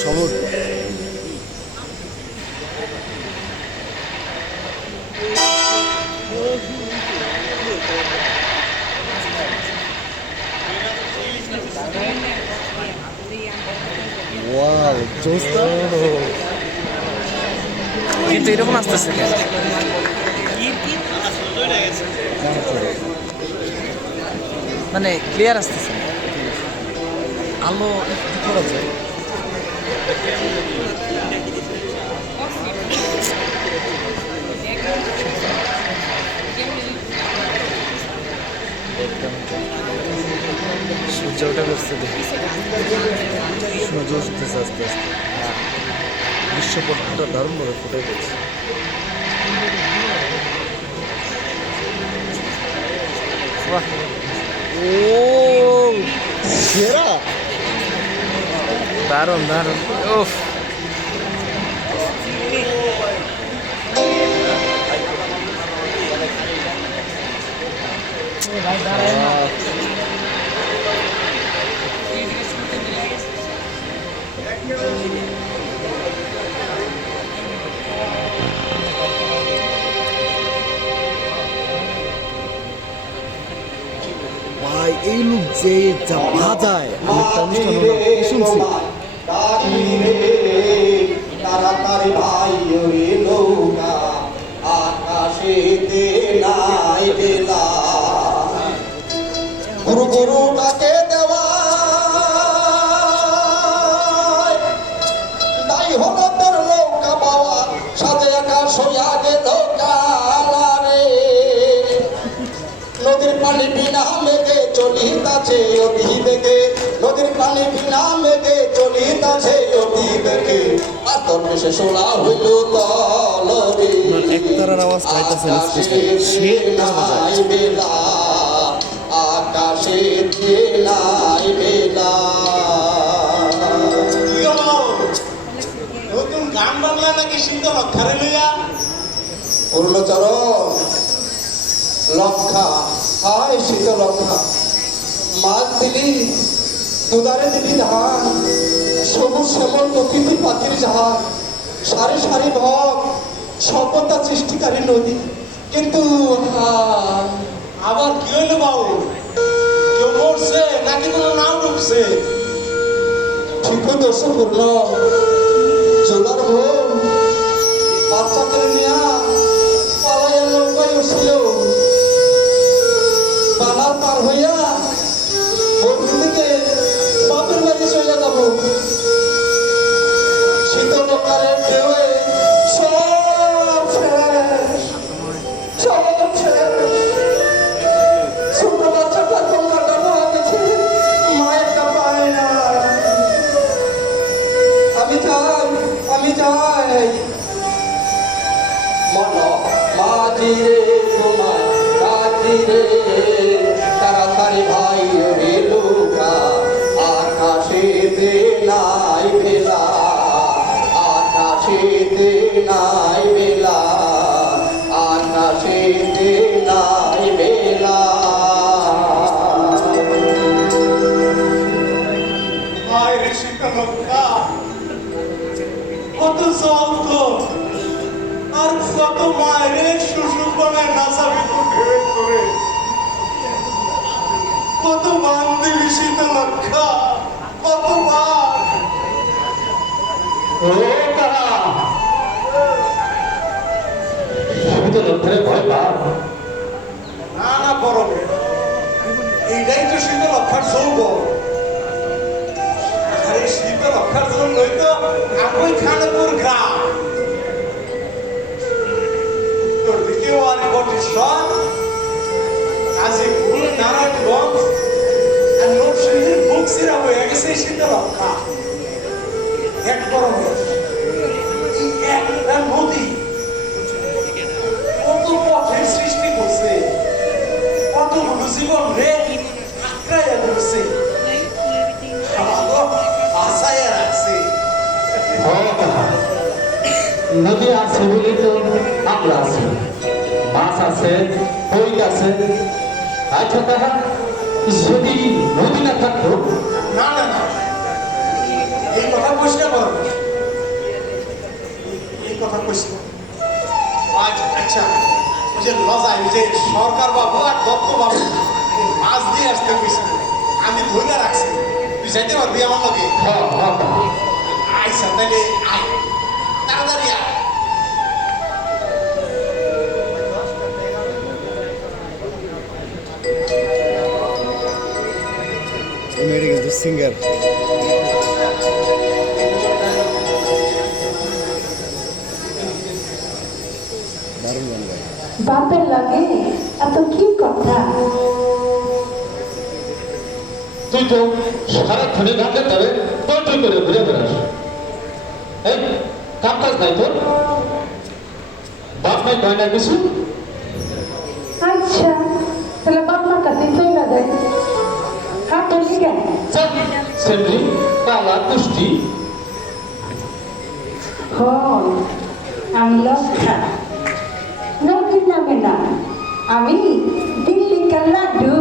সমুদ্র ওয়াও জোস্তা কিন্তু এরকম আসতেছে কেন? মানে ক্লিয়ার আসতেছে না। আলো একটু করা যায় সূর্য ওটা করছে দেখি সূর্য উঠতেছে আস্তে আস্তে দৃশ্যপটটা দারুণভাবে ফুটে গেছে বাহ, ও সেরা দারুণ দারুণ। উফ, ভাই এই লোক যে যা বাজায় আমি একটা অনুষ্ঠান হলো শুনছি তাড়াতাড়ি ভাই ওরে নৌকা আকাশেতে নাই বেলা গুরু গুরুটাকে দেওয়া তাই হলো তোর নৌকা পাওয়া সাথে আকাশ হইয়া গেল কালারে নদীর পানি বিনা মেঘে চলিতাছে অতি বেগে নদীর পানি বিনা মেঘে চলিতাছে অতি বেগে আতর বেশে শোনা হইল তলবে একতারার আওয়াজ পাইতেছেন স্পষ্ট সে নাই বেলা আকাশে নাই বেলা নতুন গান বাংলা নাকি শীতল অক্ষরে লইয়া পূর্ণচরণ লক্ষা হায় শীত লক্ষা মাছ দিলি দুদারে দিলি ধান সবুজ শ্যামল প্রকৃতি পাখির জাহাজ সারি সারি ভগ সভ্যতা সৃষ্টিকারী নদী কিন্তু আবার কি হইলো বাবু কেউ মরছে নাকি কোনো নাম ঢুকছে ঠিক দোষ পূর্ণ চোলার ভোর বাচ্চা করে নিয়া পালাইয়া নৌকায় উঠছিল পালার পার হইয়া বন্ধু থেকে বাপের বাড়ি চলে যাব শীতল কারের ঢেউয়ে সব শেষ সব শেষ ছোট বাচ্চাটা তোমরা ডাবো গেছে মায়েরটা পায় না আমি চাই মন মাঝি রে তোমার কাজি রে তাড়াতাড়ি ভাই রে লোকা আকাশেতে নাই বেলা আকাশেতে নাই বেলা আকাশেতে নাই বেলা মায়ের শীতল লক্ষা কত জব্দ আর কত মায়ের শ্বশুর বানায় নাচাবি তো ভেবে করে কত বান্ধবী শীতল লক্ষা কতবার ও তারা শীতল লক্ষারে ভয় পা না না বড় এইটাই তো শীতল লক্ষার যৌবন আরে শীতল লক্ষার জন্যই তো একই খানপুর গ্রাম উত্তর দিকে ওয়ারি বটেশ্বর গাজীপুর নারায়ণগঞ্জ আর নরসিংহের বুকসিরা হয়ে গেছে শীতল লক্ষা এক বড় এই একটা নদী কত পথের সৃষ্টি করছে কতগুলো জীবন রে আঁকড়াইয়া ধরছে আশায় রাখছে নদী আছে বলে তো আমরা আছি মাছ আছে হইত আছে আচ্ছা তাহা যদি নদী না থাকতো না না না এই কথা বুঝতে পারবে যে লজাই যে সরকার বাবু আর দত্ত বাবু মাছ দিয়ে আসতে কইছে আমি ধরে রাখছি তুই যাইতে পারবি আমার লগে আচ্ছা তাহলে আয় তাড়াতাড়ি আয় মেয়েটা কিন্তু সিঙ্গার। দারুণ গান গায়। বাপের লাগে এত কি কথা? তুই তো সারাক্ষণে গান গাইতে হবে তোর তুই করে ঘুরে বেড়াস এই কাম কাজ নাই তোর বাপ নাই কয় না কিছু আচ্ছা তাহলে বাপমার কাছে চলে যায় কাপড় লিখে সেমনি কালা কুষ্টি হন আমি লক্ষা নদীর নামে না আমি দিল্লি কার লাড্ডু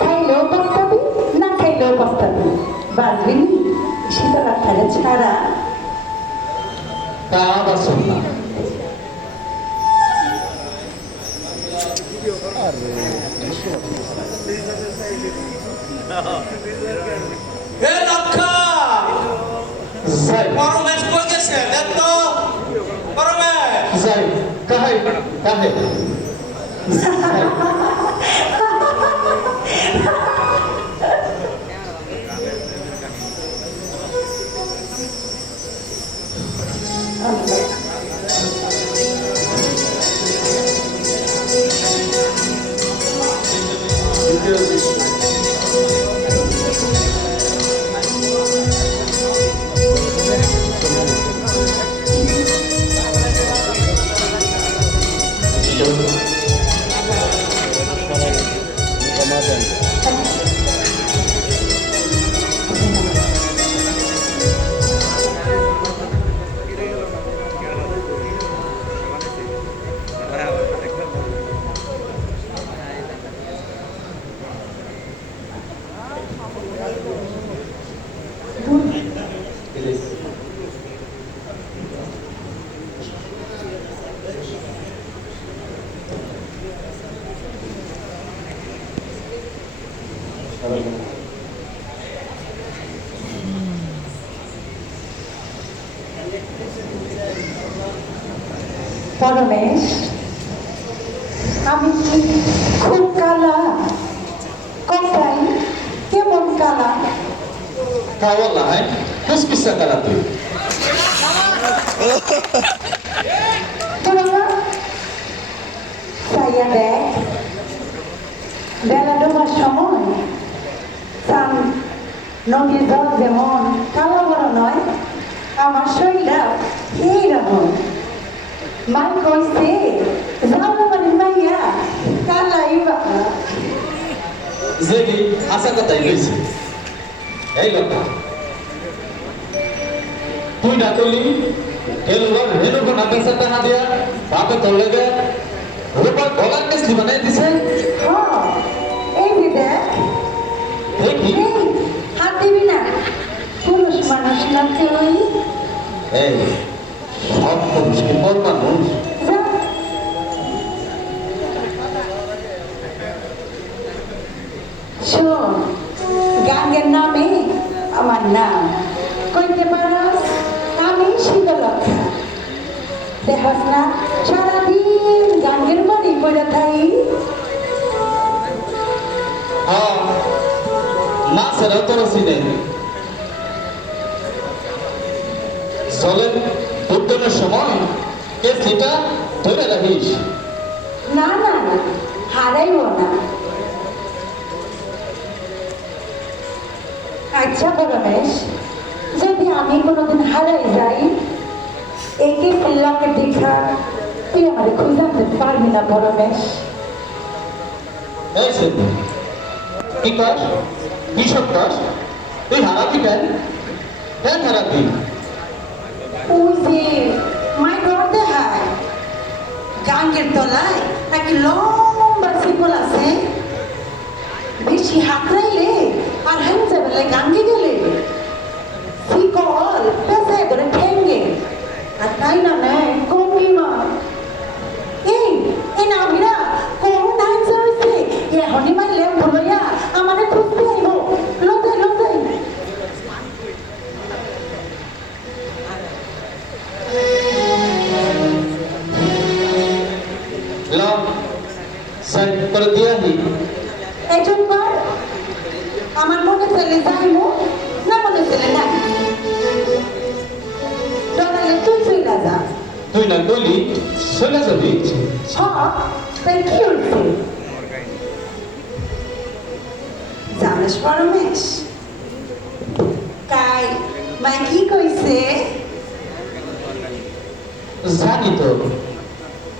খাইলেও পস্তাবি না খাইলেও পস্তাবি বাঁচবি নি শীতলা ঠারে ছাড়া তা আবার শোন না হে লক্ষা যাই পরমেশ কই গেছে দেখ তো পরমেশ যাই কাহে কাহে পরমেশ আমি কি খুব কালা কোথায় কেমন কালা কাওয়াল না হয় কুসকুসা কালা তুই তোরা সাইয়া দেখ বেলা ডোবার সময় সান নদীর জল যেমন কালো বড় নয় আমার শরীরটা এইরকম মাই কইছে জামাবাড়ির মাইয়া কালাই বাবা জেগি আশা কথাই কইছি এই লোক তুই না করলি হেলুর না পেশা টাকা দিয়া বাপে তোর লেগে রূপার গলার কেসলি বানাই দিছে হ্যাঁ এই যে দেখ দেখি এই হাত দিবি না পুরুষ মানুষ না তুই এই সব পুরুষ কি বল মানুষ যা শোন গাঙ্গের নামে আমার নাম কইতে পারস আমি শীতলক্ষা দেখাস না সারাদিন গাঙ্গের বাড়ি পড়ে থাই হ্যাঁ না সেরা তোর সিনে জলের উদ্যানের সময় কেসলিটা ধরে রাখিস না না না হারাইব না আচ্ছা পরমেশ যদি আমি কোনোদিন হারাই যাই একে ফেললাকে দেখা তুই আমার খুঁজে আনতে পারবি না পরমেশ এই সে কি কাজ কি সব কাজ তুই হারাবি কেন কেন হারাবি ওই যে মাই ঘর দেখায় গাঙ্গের তলায় নাকি লম্বা শিকল আছে বেশি হাতড়াইলে আর হেন যাবে গাঙ্গে গেলে শিকল পেঁচায় ধরে ঠেঙ্গে আর তাই না নেয় কঙ্গি মা এই নামিরা এই জন্য আমার মনে চলে যাইমু না মনে চলে না ডরালে তুই চইলা যা তুই না বলি শোনা যাবি তাই কি হইছে জানিস পরমেশ কাই মাই কি কইছে জানি তো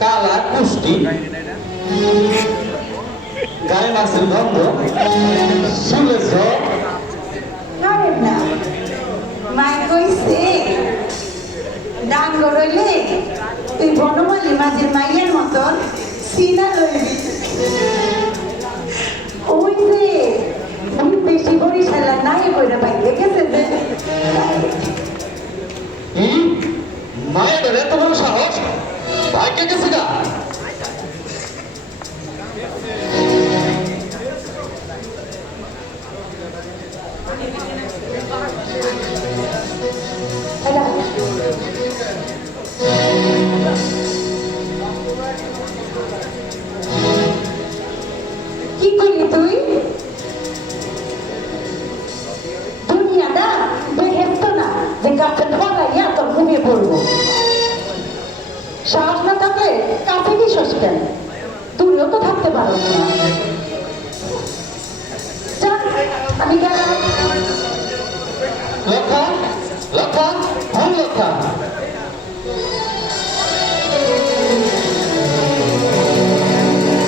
কালা কুষ্টি গায়ে মাছের গন্ধ শুলে জ্বর আরে না মাই কইছে ডাঙ্গ রইলে তুই বনমালী মাঝের মাইয়ের মতন সিনা লইবি ওই যে আমি বেশি বরিশালা নাই কইরা পাইতে গেছে যে কি মায়ের এত বড় সাহস ভাগ্যে গেছে গা এরা কি করলি তুই দুনিয়াটা বেহেস্ত না যে গাছে ধরাইয়া তোর ঘুমিয়ে পড়বো সাহস না থাকলে কাছে কি কেন দূরেও তো থাকতে পারো না যাক, আমি গেলাম লক্ষা লক্ষা হন লক্ষা